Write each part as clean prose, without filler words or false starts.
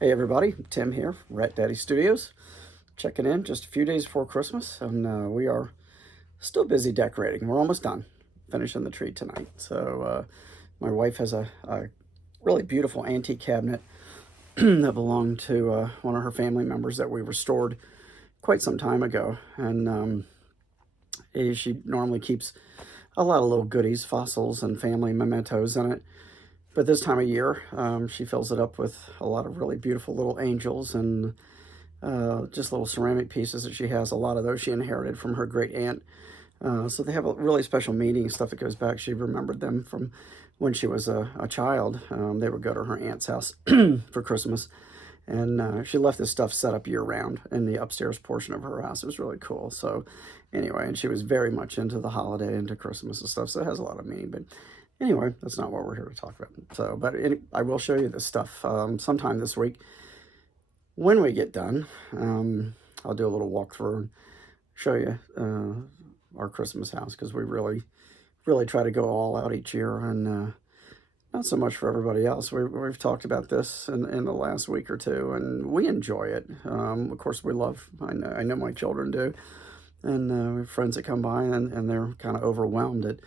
Hey everybody, Tim here, Rat Daddy Studios, checking in just a few days before Christmas, and we are still busy decorating. We're almost done finishing the tree tonight. So my wife has a really beautiful antique cabinet that belonged to one of her family members that we restored quite some time ago, and she normally keeps a lot of little goodies, fossils, and family mementos in it. But this time of year, she fills it up with a lot of really beautiful little angels and just little ceramic pieces that she has. A lot of those she inherited from her great aunt. So they have a really special meaning, stuff that goes back. She remembered them from when she was a child. They would go to her aunt's house for Christmas. And she left this stuff set up year round in the upstairs portion of her house. It was really cool. So anyway, and she was very much into the holiday, into Christmas and stuff. So it has a lot of meaning. But anyway, that's not what we're here to talk about. So, but I will show you this stuff sometime this week. When we get done, I'll do a little walkthrough and show you our Christmas house, because we really try to go all out each year, and not so much for everybody else. We've talked about this in the last week or two, and we enjoy it. Of course, we love, I know my children do, and we have friends that come by, and they're kind of overwhelmed at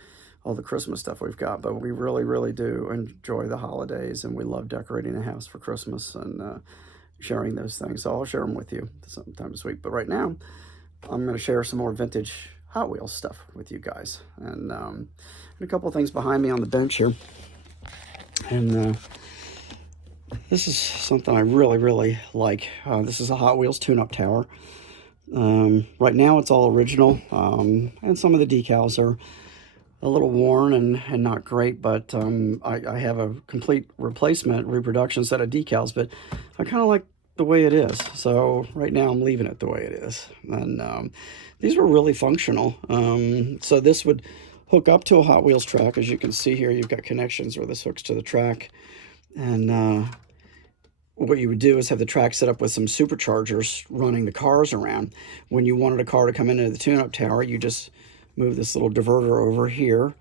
all the Christmas stuff we've got, but we really do enjoy the holidays, and we love decorating the house for Christmas and sharing those things. So I'll share them with you sometime this week. But right now, I'm going to share some more vintage Hot Wheels stuff with you guys. And a couple of things behind me on the bench here. And this is something I really like. This is a Hot Wheels tune-up tower. Right now it's all original, and some of the decals are a little worn and not great, but I have a complete reproduction set of decals, but I kind of like the way it is. So right now I'm leaving it the way it is. And these were really functional. So this would hook up to a Hot Wheels track. As you can see here, you've got connections where this hooks to the track. And what you would do is have the track set up with some superchargers running the cars around. When you wanted a car to come into the tune-up tower, you just move this little diverter over here,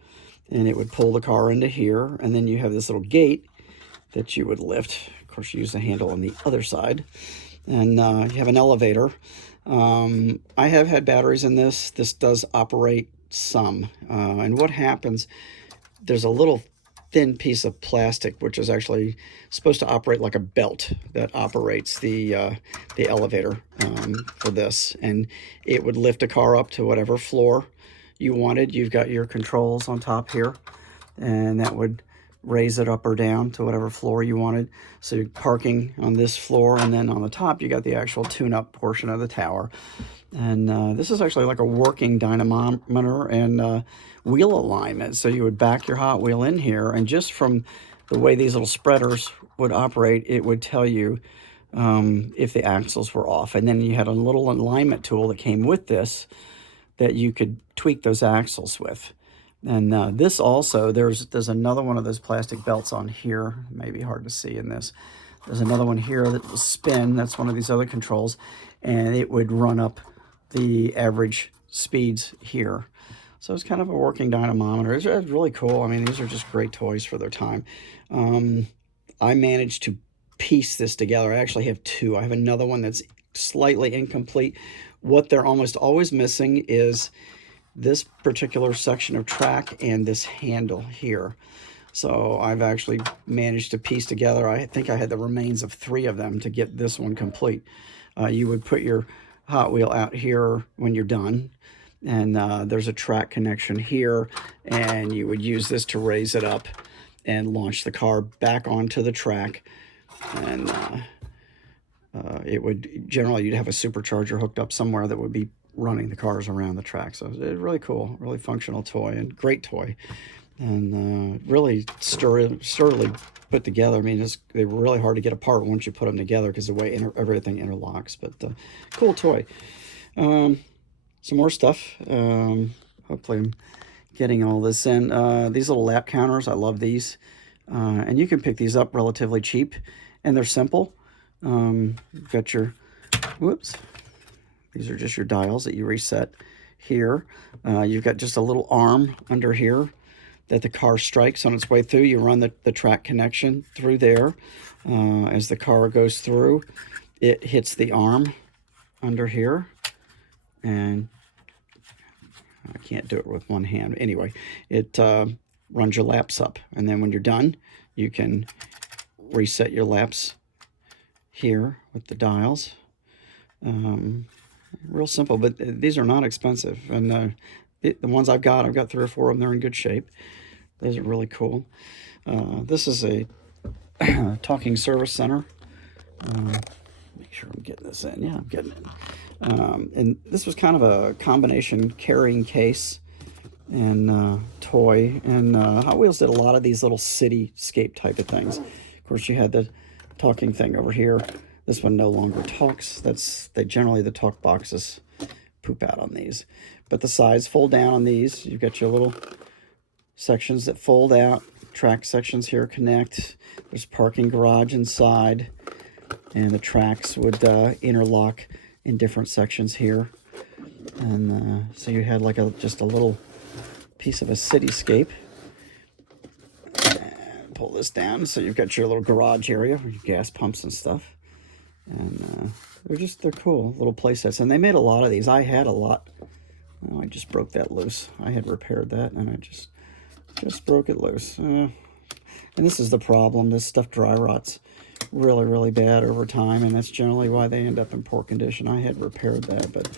and it would pull the car into here. And then you have this little gate that you would lift. Of course, you use the handle on the other side. And you have an elevator. I have had batteries in this. This does operate some. And what happens, there's a little thin piece of plastic which is actually supposed to operate like a belt that operates the elevator for this, and it would lift a car up to whatever floor you wanted. You've got your controls on top here, and that would raise it up or down to whatever floor you wanted. So you're parking on this floor, and then on the top you got the actual tune-up portion of the tower. And this is actually like a working dynamometer and wheel alignment. So you would back your Hot Wheel in here, and just from the way these little spreaders would operate, it would tell you if the axles were off. And then you had a little alignment tool that came with this that you could tweak those axles with. And this also, there's another one of those plastic belts on here. Maybe hard to see in this. There's another one here that will spin. That's one of these other controls, and it would run up the average speeds here. So it's kind of a working dynamometer. It's really cool. I mean, these are just great toys for their time. I managed to piece this together. I actually have two. I have another one that's slightly incomplete. What they're almost always missing is this particular section of track and this handle here. So I've actually managed to piece together, I think I had the remains of 3 of them to get this one complete. You would put your Hot Wheel out here when you're done, and there's a track connection here, and you would use this to raise it up and launch the car back onto the track. And it would generally, you'd have a supercharger hooked up somewhere that would be running the cars around the track. So it's really cool, really functional toy, and great toy, and really sturdily put together. I mean, they're really hard to get apart once you put them together because the way everything interlocks. But cool toy. Some more stuff. Hopefully I'm getting all this in. These little lap counters, I love these. And you can pick these up relatively cheap, and they're simple. You've got your, whoops, these are just your dials that you reset here. You've got just a little arm under here that the car strikes on its way through. You run the track connection through there. As the car goes through, it hits the arm under here, and I can't do it with one hand. Anyway, it runs your laps up, and then when you're done, you can reset your laps here with the dials. Real simple, but these are not expensive, and the ones I've got 3 or 4 of them. They're in good shape. Those are really cool. This is a talking service center. Make sure I'm getting this in. Yeah, I'm getting it. And this was kind of a combination carrying case and toy. And Hot Wheels did a lot of these little cityscape type of things. Of course, you had the talking thing over here. This one no longer talks. Generally the talk boxes poop out on these. But the sides fold down on these. You've got your little sections that fold out. Track sections here connect. There's parking garage inside. And the tracks would interlock in different sections here. And so you had like just a little piece of a cityscape. And pull this down. So you've got your little garage area with your gas pumps and stuff. And they're cool little play sets. And they made a lot of these. I had a lot. Oh, I just broke that loose. I had repaired that, and I just broke it loose. And this is the problem. This stuff dry rots really, really bad over time, and that's generally why they end up in poor condition. I had repaired that, but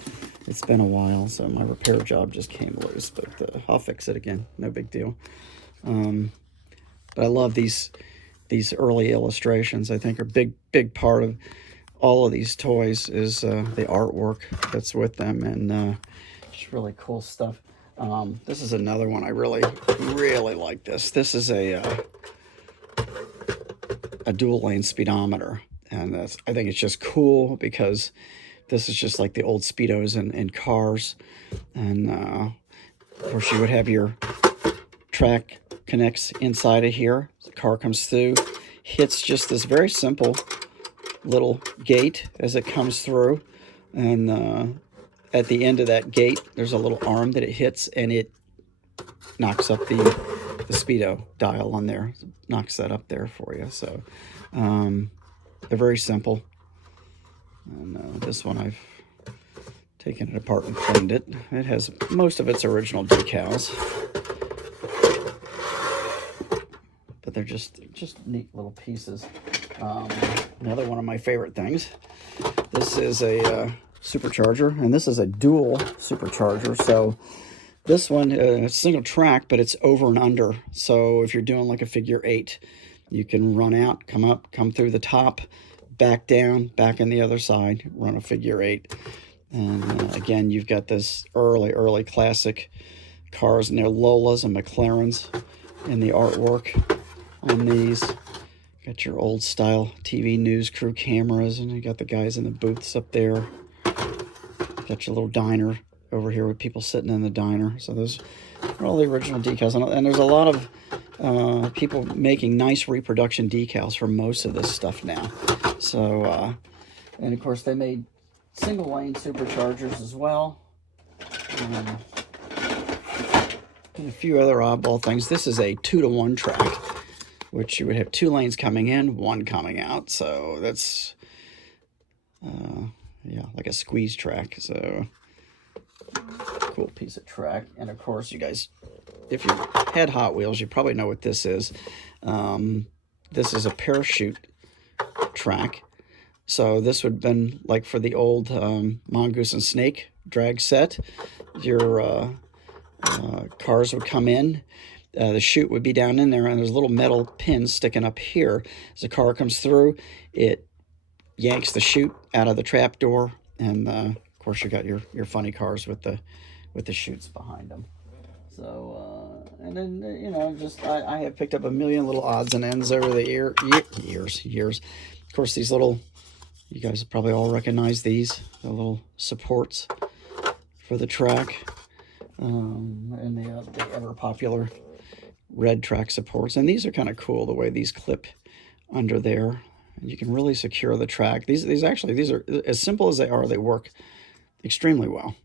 it's been a while, so my repair job just came loose. But I'll fix it again. No big deal. But I love these early illustrations. I think are big part of all of these toys is the artwork that's with them, and just really cool stuff. This is another one I really like. This is a dual lane speedometer, and I think it's just cool because this is just like the old speedos in cars. And of course you would have your track connects inside of here. The car comes through, hits just this very simple little gate as it comes through, and at the end of that gate there's a little arm that it hits, and it knocks up the speedo dial on there, knocks that up there for you. So they're very simple. And this one I've taken it apart and cleaned it. It has most of its original decals, but they're just neat little pieces. Another one of my favorite things. This is a supercharger, and this is a dual supercharger. So this one is single track, but it's over and under. So if you're doing like a figure 8, you can run out, come up, come through the top, back down, back on the other side, run a figure 8. And again, you've got this early classic cars, and they're Lolas and McLarens in the artwork on these. Got your old style TV news crew cameras, and you got the guys in the booths up there. Got your little diner over here with people sitting in the diner. So those are all the original decals. And there's a lot of people making nice reproduction decals for most of this stuff now. So, and of course they made single lane superchargers as well. And a few other oddball things. This is a 2-to-1 track, which you would have 2 lanes coming in, 1 coming out. So that's, yeah, like a squeeze track. So cool piece of track. And of course, you guys, if you had Hot Wheels, you probably know what this is. This is a parachute track. So this would have been like for the old Mongoose and Snake drag set. Your cars would come in. The chute would be down in there, and there's little metal pins sticking up here. As the car comes through, it yanks the chute out of the trap door, and of course you got your funny cars with the chutes behind them. So and then you know, just I have picked up a million little odds and ends over the years. Of course, these little, you guys probably all recognize these, the little supports for the track, and the ever popular red track supports. And these are kind of cool the way these clip under there. You can really secure the track. These are as simple as they are. They work extremely well.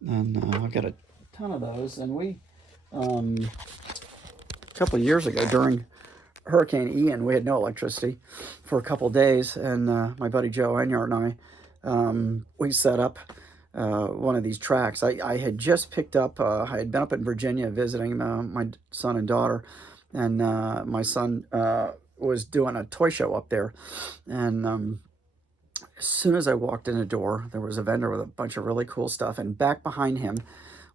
And I've got a ton of those. And we couple of years ago during Hurricane Ian. We had no electricity for a couple of days, and my buddy Joe Enyart and I, we set up one of these tracks. I had just picked up, I had been up in Virginia visiting my son and daughter, and my son was doing a toy show up there, and as soon as I walked in the door, there was a vendor with a bunch of really cool stuff, and back behind him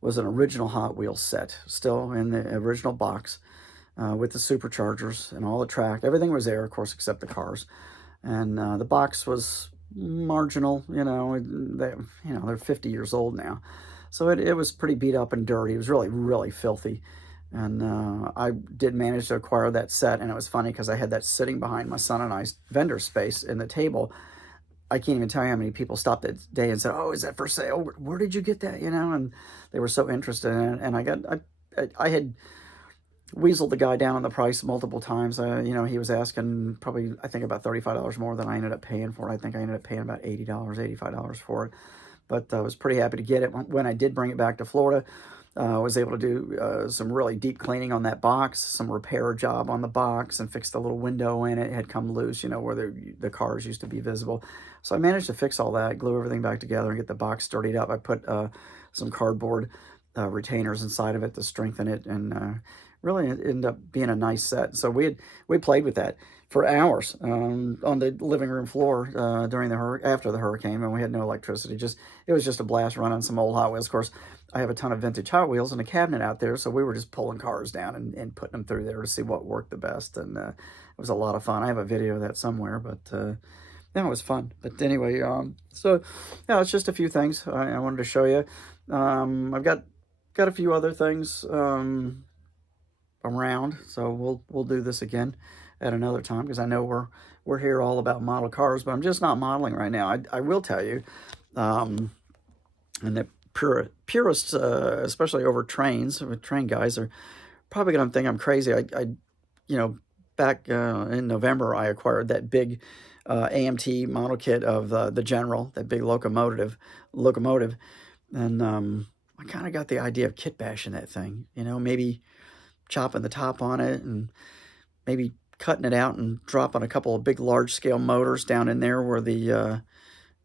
was an original Hot Wheels set, still in the original box, with the Superchargers and all the track. Everything was there, of course, except the cars. And the box was marginal, they're 50 years old now. So it was pretty beat up and dirty. It was really, really filthy. And I did manage to acquire that set, and it was funny because I had that sitting behind my son and I's vendor space in the table. I can't even tell you how many people stopped that day and said, "Oh, is that for sale? Where did you get that?" And they were so interested in it. And I had weaseled the guy down on the price multiple times. He was asking probably, I think, about $35 more than I ended up paying for it. I think I ended up paying about $80, $85 for it. But I was pretty happy to get it. When I did bring it back to Florida, I was able to do some really deep cleaning on that box, some repair job on the box, and fix the little window in it. It had come loose, where the cars used to be visible. So I managed to fix all that, glue everything back together, and get the box sturdied up. I put some cardboard retainers inside of it to strengthen it, and really it ended up being a nice set. So we played with that for hours on the living room floor after the hurricane, when we had no electricity. It was just a blast running some old Hot Wheels. Of course, I have a ton of vintage Hot Wheels in a cabinet out there, so we were just pulling cars down and putting them through there to see what worked the best, and it was a lot of fun. I have a video of that somewhere, but yeah, it was fun. But anyway, so yeah, it's just a few things I wanted to show you. I've got a few other things around, so we'll do this again at another time, because I know we're here all about model cars, but I'm just not modeling right now. I will tell you, and the purists, especially over train guys, are probably going to think I'm crazy. Back in November, I acquired that big AMT model kit of the General, that big locomotive, and I kind of got the idea of kit bashing that thing. Maybe chopping the top on it, and maybe cutting it out and dropping a couple of big large scale motors down in there where the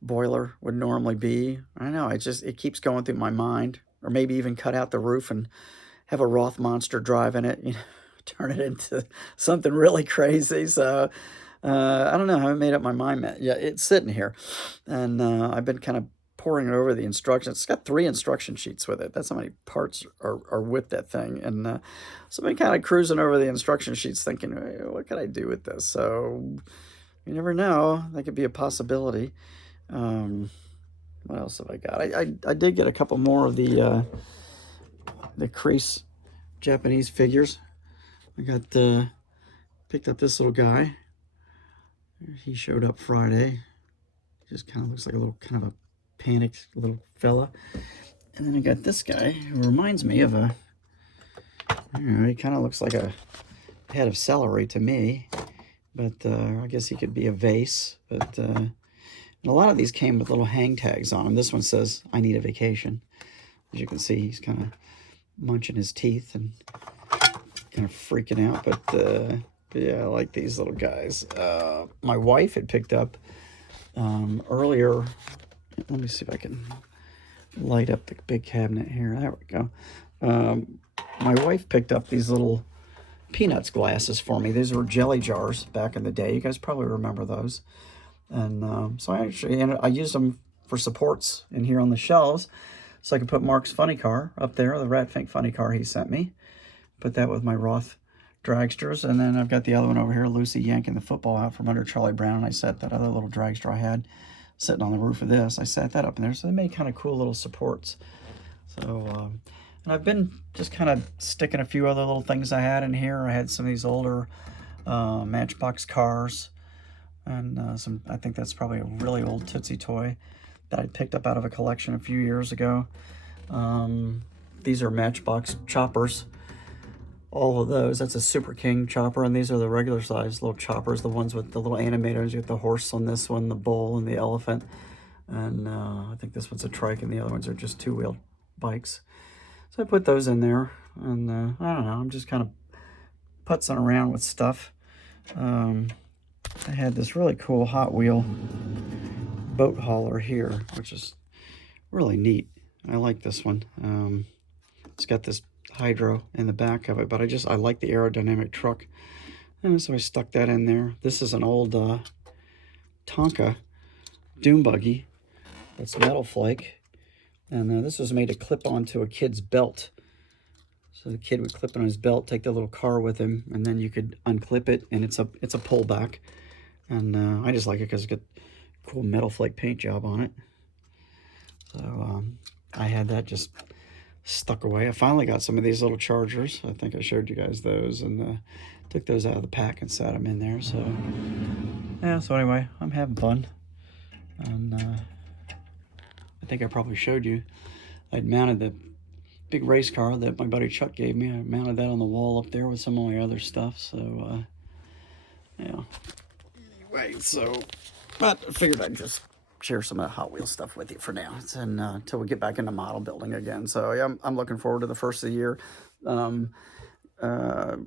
boiler would normally be. I don't know, it keeps going through my mind. Or maybe even cut out the roof and have a Roth monster drive in it, turn it into something really crazy. So I don't know, I haven't made up my mind yet. Yeah, it's sitting here, and I've been kind of poring over the instructions. It's got 3 instruction sheets with it. That's how many parts are with that thing. And so I've been kind of cruising over the instruction sheets thinking, hey, what could I do with this? So you never know, that could be a possibility. What else have I got? I did get a couple more of the crease Japanese figures. I got picked up this little guy. He showed up Friday. Just kind of looks like a little kind of a panicked little fella. And then I got this guy who reminds me of he kind of looks like a head of celery to me, but I guess he could be a vase. But and a lot of these came with little hang tags on them. This one says, "I need a vacation." As you can see, he's kind of munching his teeth and kind of freaking out. But yeah, I like these little guys. My wife had picked up earlier. Let me see if I can light up the big cabinet here. There we go. My wife picked up these little Peanuts glasses for me. These were jelly jars back in the day. You guys probably remember those. And so I used them for supports in here on the shelves, so I could put Mark's funny car up there, the Rat Fink funny car he sent me. Put that with my Roth dragsters. And then I've got the other one over here, Lucy yanking the football out from under Charlie Brown. And I set that other little dragster I had sitting on the roof of this. I set that up in there. So they made kind of cool little supports. So, and I've been just kind of sticking a few other little things I had in here. I had some of these older Matchbox cars. And I think that's probably a really old Tootsie toy that I picked up out of a collection a few years ago. These are Matchbox choppers. All of those. That's a Super King chopper, and these are the regular size little choppers, the ones with the little animators. You get the horse on this one, the bull, and the elephant. And I think this one's a trike, and the other ones are just two-wheeled bikes. So I put those in there, and I don't know, I'm just kind of putzing around with stuff. I had this really cool Hot Wheel boat hauler here, which is really neat. I like this one. It's got this hydro in the back of it, but I like the aerodynamic truck. And so I stuck that in there. This is an old Tonka dune buggy. That's metal flake. And this was made to clip onto a kid's belt. So the kid would clip it on his belt, take the little car with him, and then you could unclip it, and it's a pullback. And I just like it because it's got a cool metal flake paint job on it. So I had that just stuck away. I finally got some of these little chargers. I think I showed you guys those, and took those out of the pack and set them in there. So yeah, so anyway, I'm having fun. And I think I probably showed you, I'd mounted the big race car that my buddy Chuck gave me. I mounted that on the wall up there with some of my other stuff. So yeah. Anyway, so, but I figured I'd just share some of the Hot Wheels stuff with you for now, and until we get back into model building again. So yeah, I'm looking forward to the first of the year.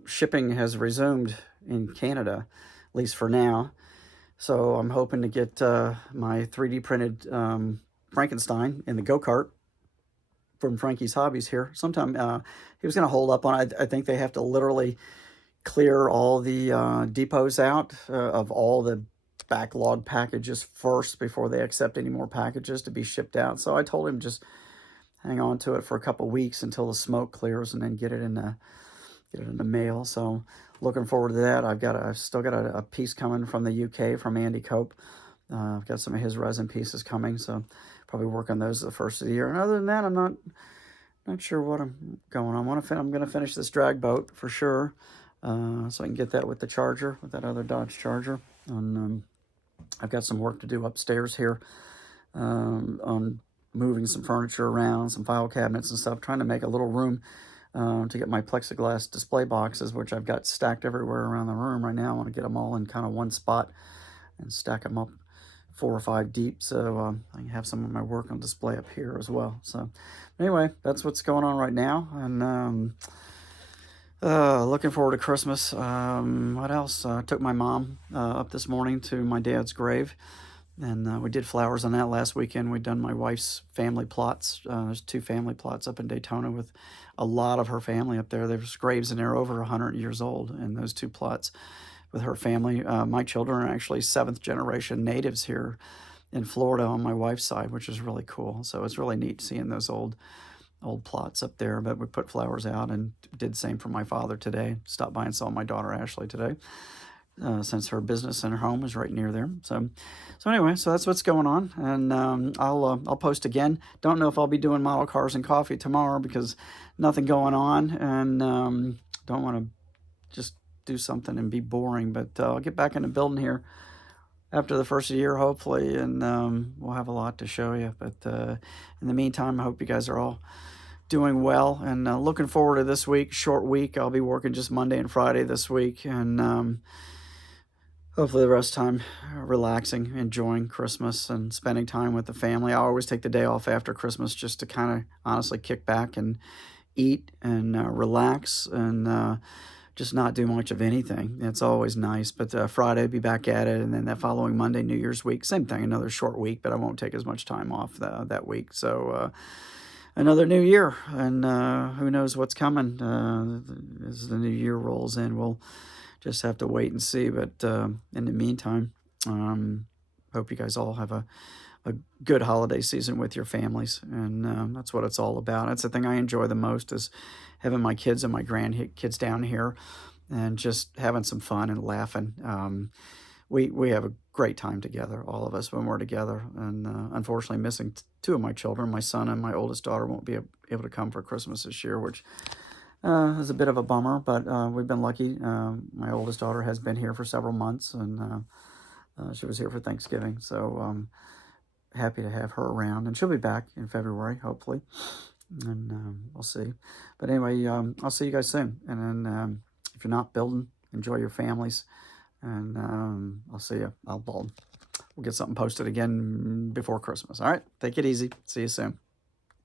Shipping has resumed in Canada, at least for now. So I'm hoping to get my 3D printed Frankenstein in the go-kart from Frankie's Hobbies here. Sometime he was going to hold up on it. I think they have to literally clear all the depots out of all the backlog packages first before they accept any more packages to be shipped out. So I told him just hang on to it for a couple weeks until the smoke clears, and then get it in the mail. So looking forward to that. I've still got a piece coming from the UK from Andy Cope. I've got some of his resin pieces coming, so probably work on those the first of the year. And other than that, I'm not sure what I'm going on. I'm going to finish this drag boat for sure, so I can get that with the Charger, with that other Dodge Charger. And I've got some work to do upstairs here on moving some furniture around, some file cabinets and stuff, trying to make a little room to get my plexiglass display boxes, which I've got stacked everywhere around the room right now. I want to get them all in kind of one spot and stack them up 4 or 5 deep, so I can have some of my work on display up here as well. So anyway, that's what's going on right now, and looking forward to Christmas. What else? I took my mom up this morning to my dad's grave, and we did flowers on that last weekend. We'd done my wife's family plots. There's 2 family plots up in Daytona with a lot of her family up there. There's graves in there over 100 years old in those 2 plots with her family. My children are actually 7th generation natives here in Florida on my wife's side, which is really cool. So it's really neat seeing those old plots up there. But we put flowers out and did the same for my father today. Stopped by and saw my daughter Ashley today, since her business and her home is right near there. So anyway, so that's what's going on, and I'll post again. Don't know if I'll be doing model cars and coffee tomorrow because nothing going on, and don't want to just do something and be boring. But I'll get back into building here after the first of the year, hopefully, and we'll have a lot to show you. But in the meantime, I hope you guys are all doing well, and looking forward to this week. Short week. I'll be working just Monday and Friday this week, and hopefully the rest of the time relaxing, enjoying Christmas, and spending time with the family. I always take the day off after Christmas just to kind of honestly kick back and eat and relax, and just not do much of anything. It's always nice. But Friday, be back at it, and then that following Monday, New Year's week, same thing, another short week, but I won't take as much time off that week. So another new year, and who knows what's coming as the new year rolls in. We'll just have to wait and see. But in the meantime, hope you guys all have a good holiday season with your families, and that's what it's all about. That's the thing I enjoy the most, is having my kids and my grandkids down here and just having some fun and laughing. We have a great time together, all of us, when we're together. And unfortunately, missing 2 of my children, my son and my oldest daughter, won't be able to come for Christmas this year, which is a bit of a bummer, but we've been lucky. My oldest daughter has been here for several months, and she was here for Thanksgiving. So happy to have her around, and she'll be back in February, hopefully, and we'll see. But anyway, I'll see you guys soon, and then if you're not building, enjoy your families, and I'll see you. We'll get something posted again before Christmas. All right, take it easy. See you soon.